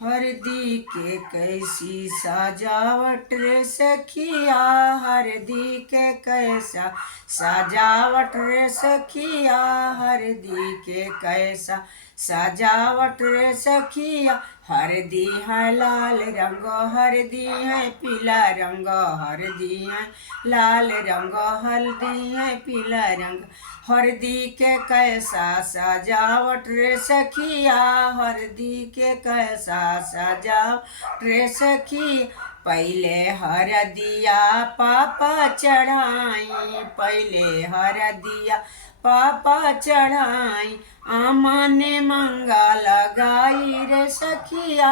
हरदी के कैसी सजावट रे सखिया, हरदी के कैसा सजावट रे सखिया, हरदी के कैसा सजावट रे सखिया। हरदी है लाल रंग, हरदी है पीला रंग, हरदी है लाल रंग, हल्दी है पीला रंग। हरदी के कैसा सजावट रे सखिया, हरदी के कैसा सजावट रे सखी। पहले हरदिया पापा चढ़ाई, पहले हरदिया पापा चढ़ाई। आमाने मंगा लगाई रे सखिया,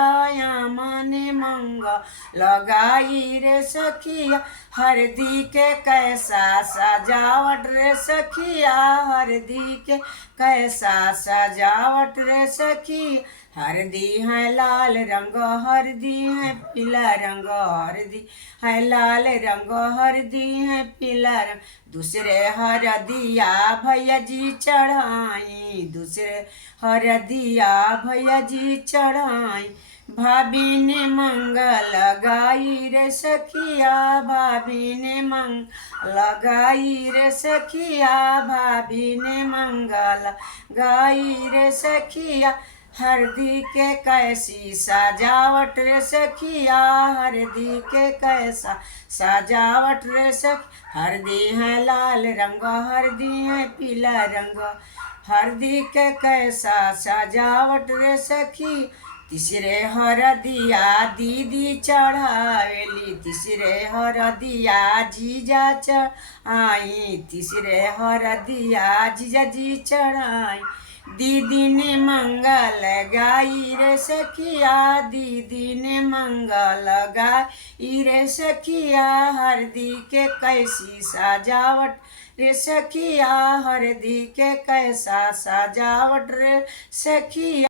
आमाने मंगा लगाई रे सखिया। हरदी के कैसा सजावट रे सखिया, हरदी के कैसा सजावट रे सखी। हरदी है लाल रंग, हरदी है पीला रंग, हरदी है लाल रंग, हरदी है पीला रंग। दूसरे हरदिया भैया जी चढ़ाई, दूसरे हरदिया भैया जी चढ़ाई। भाभी ने मंगा लगाई रे सखिया, भाभी ने मंगा लगाई रे सखिया, भाभी ने मंगा लगाई रे सखिया। हरदी के कैसी सजावट रे सखिया, हरदी के कैसा सजावट रे सखी। हरदी है लाल रंग, हरदी है पीला रंग, हरदी के कैसा सजावट रे सखी। तीसरे हरदिया दीदी चढ़ावेली, तीसरे हरदिया जीजा चढ़ाई, तीसरे हरदिया जीजा जी चढ़ाई। दीदी ने मंगल गाई रे सखिया, दीदी ने मंगल गाई रे सखिया। हरदी के कैसी सजावट रे सखिया, हरदी के कैसा सजावट रे सखिया।